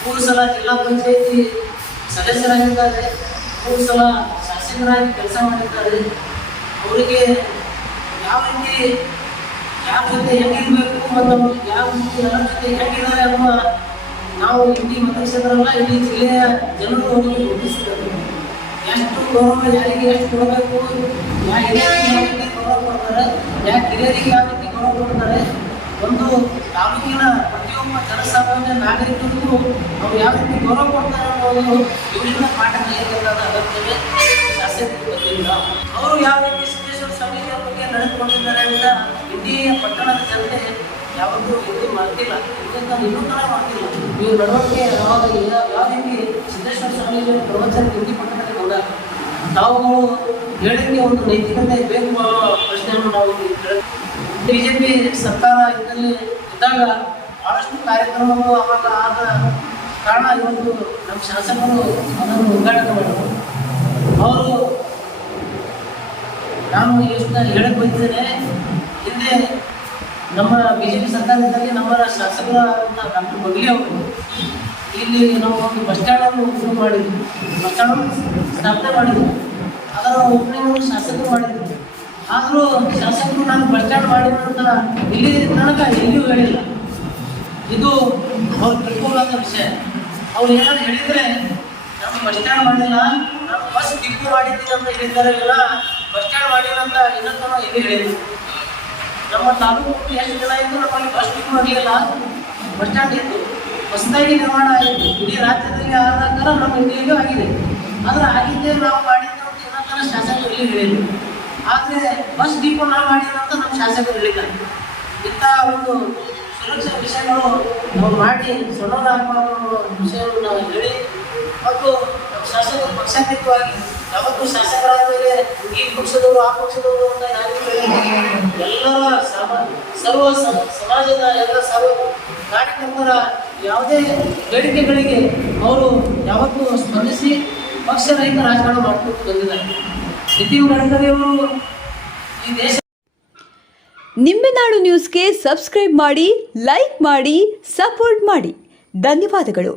ಮೂರು ಸಲ ಜಿಲ್ಲಾ ಪಂಚಾಯತಿ ಸದಸ್ಯರಾಗಿದ್ದಾರೆ ಮೂರು ಸಲ ಶಾಸಕರಾಗಿ ಕೆಲಸ ಮಾಡಿದ್ದಾರೆ ಅವರಿಗೆ ಯಾವ ರೀತಿ ಯಾವ ಜೊತೆ ಹೆಂಗಿರ್ಬೇಕು ಮತ್ತು ಯಾವ ರೀತಿ ನನ್ನ ಜೊತೆ ಹೆಂಗಿದ್ದಾರೆ ಅನ್ನುವ ನಾವು ಇಡೀ ಮತಕ್ಷೇತ್ರವಲ್ಲ ಇಡೀ ಜಿಲ್ಲೆಯ ಜನರು ಅವರಿಗೆ ಗುರುತಿಸಿದ್ದಾರೆ ಎಷ್ಟು ಗೌರವ ಯಾರಿಗೆ ಎಷ್ಟು ಕೊಡಬೇಕು ಯಾ ಹಿರಿಯರಿಗೆ ಯಾವ ರೀತಿ ಗೌರವ ಕೊಡ್ತಾರೆ ಕಿರಿಯರಿಗೆ ಯಾವ ರೀತಿ ಕೊಡ್ತಾರೆ ಒಂದು ತಾಲೂಕಿನ ಪ್ರತಿಯೊಬ್ಬ ಜನಸಾಮಾನ್ಯ ನಾಗರಿಕರಿಗೂ ಅವ್ರು ಯಾವ ರೀತಿ ಗೌರವ ಕೊಡ್ತಾರೆ ಅನ್ನೋದು ಇವರಿಂದ ಪಾಠ ಕಲಿಯಬೇಕಾದ ಅಗತ್ಯವೇ ಶಾಸಕರಿಗೆ ಗೊತ್ತಿಲ್ಲ ಅವರು ಯಾವ ರೀತಿ ಸಿದ್ದೇಶ್ವರ ಸಮಿತಿಯ ಬಗ್ಗೆ ನಡೆದುಕೊಂಡಿದ್ದಾರೆ ಅಂತ ಇಡೀ ಪಟ್ಟಣದ ಜನತೆ ಯಾವತ್ತೂ ಇದು ಮಾಡ್ತಿಲ್ಲ ಇದನ್ನ ನಿರ್ಮಾಣ ಮಾಡ್ತಿಲ್ಲ ಇವ್ರ ನಡವಳಿಕೆ ಯಾವಾಗ ಯಾವ ರೀತಿ ಸಿದ್ದೇಶ್ವರ ಸ್ವಾಮೀಜಿ ಪ್ರವಚನ ಪಟ್ಟಣದಲ್ಲಿ ಕೂಡ ತಾವು ಹೇಳಿಕೆ ಒಂದು ನೈತಿಕತೆ ಬೇಕು ಅನ್ನೋ ಬಿ ನಾವು ಬಿಜೆಪಿ ಸರ್ಕಾರ ಇದರಲ್ಲಿ ಇದ್ದಾಗ ಬಹಳಷ್ಟು ಕಾರ್ಯಕ್ರಮಗಳು ಆವಾಗ ಆದ ಕಾರಣ ಇವತ್ತು ನಮ್ಮ ಶಾಸಕರು ಅದನ್ನು ಉದ್ಘಾಟನೆ ಮಾಡಿದರು. ಅವರು ನಾನು ಎಷ್ಟು ಹೇಳಕ್ಕೆ ಬಯಸ್ತೇನೆ, ಹಿಂದೆ ನಮ್ಮ ಬಿಜೆಪಿ ಸರ್ಕಾರದಲ್ಲಿ ನಮ್ಮ ಶಾಸಕರಾದಂಥ ಡಾಕ್ಟರ್ ಬಗ್ಲಿ ಅವರು ಇಲ್ಲಿ ನಾವು ಒಂದು ಬಸ್ ಸ್ಟ್ಯಾಂಡನ್ನು ಶುರು ಮಾಡಿದ್ವಿ ಬಸ್ ಸ್ಟ್ಯಾಂಡನ್ನು ಸ್ಥಾಪನೆ ಮಾಡಿದ್ವಿ ಅದರ ಓಪನಿಂಗ್ ಶಾಸಕರು ಮಾಡಿದ್ರು. ಆದರೂ ಶಾಸಕರು ನಾನು ಬಸ್ ಸ್ಟ್ಯಾಂಡ್ ಮಾಡಿದ ನಂತರ ಇಲ್ಲಿ ತನಕ ಎಲ್ಲಿಯೂ ಹೇಳಿಲ್ಲ. ಇದು ಅವ್ರು ತಿಳ್ಕೊಳ್ಳೋದ ವಿಷಯ. ಅವ್ರು ಏನಾದ್ರು ಹೇಳಿದ್ರೆ ನಾನು ಬಸ್ ಸ್ಟ್ಯಾಂಡ್ ಮಾಡಿಲ್ಲ ನಾನು ಬಸ್ ಡಿಪೋ ಮಾಡಿದ್ದೀನಿ ಅಂತ ಹೇಳಿದ್ದಾರೆ ಇಲ್ಲ ಬಸ್ ಸ್ಟ್ಯಾಂಡ್ ಮಾಡಿಲ್ಲ ಅಂತ ಇನ್ನೊಂದು ಎಲ್ಲಿ ಹೇಳಿದ್ರು? ನಮ್ಮ ತಾಲೂಕು ಎಷ್ಟು ಜನ ಇದ್ದು ನಮ್ಮಲ್ಲಿ ಬಸ್ ಡಿಪೋ ಆಗಿಲ್ಲ ಬಸ್ ಸ್ಟ್ಯಾಂಡ್ ಇತ್ತು. ಹೊಸದಾಗಿ ನಿರ್ಮಾಣ ಆಯಿತು. ಇಡೀ ರಾಜ್ಯದಲ್ಲಿ ಆದಾಗ ನಮ್ಮ ಇಂಡಿಯಾಗೂ ಆಗಿದೆ. ಆದರೆ ಆಗಿದ್ದೇ ನಾವು ಮಾಡಿದ್ದು ಅಂತ ಇನ್ನೊಂದು ಶಾಸಕರು ಇಲ್ಲಿ ಹೇಳಿದ್ರು? ಆದರೆ ಬಸ್ ಡಿಪೋ ನಾವು ಮಾಡಿದಂತ ನಮ್ಮ ಶಾಸಕರು ಹೇಳಿದ್ದಾರೆ. ಇಂಥ ಒಂದು ಸುರಕ್ಷಾ ವಿಷಯಗಳು ನಾವು ಮಾಡಿ ಅನ್ನೋ ವಿಷಯವನ್ನು ನಾವು ಹೇಳಿ ಮತ್ತು ಶಾಸಕರು ಪಕ್ಷಾತೀತವಾಗಿ ಯಾವತ್ತು ಶಾಸಕರಾದ ಮೇಲೆ ಈ ಪಕ್ಷದವರು, ಆ ಪಕ್ಷದವರು ಅಂತ ಯಾರಿಗೂ ಎಲ್ಲರ ಸಮ, ಸರ್ವ ಸಮಾಜದ ಎಲ್ಲ ಸರ್ವ ಕಾರ್ಯಕರ್ತರ ಯಾವುದೇ ಬೇಡಿಕೆಗಳಿಗೆ ಅವರು ಯಾವತ್ತೂ ಸ್ಪಂದಿಸಿ ರೈತ ರಾಜಕಾರಣ ಮಾಡ್ಕೊಂಡು ಬಂದಿದ್ದಾರೆ. ನಿಂಬೆನಾಡು ನ್ಯೂಸ್ಗೆ ಸಬ್ಸ್ಕ್ರೈಬ್ ಮಾಡಿ ಲೈಕ್ ಮಾಡಿ ಸಪೋರ್ಟ್ ಮಾಡಿ. ಧನ್ಯವಾದಗಳು.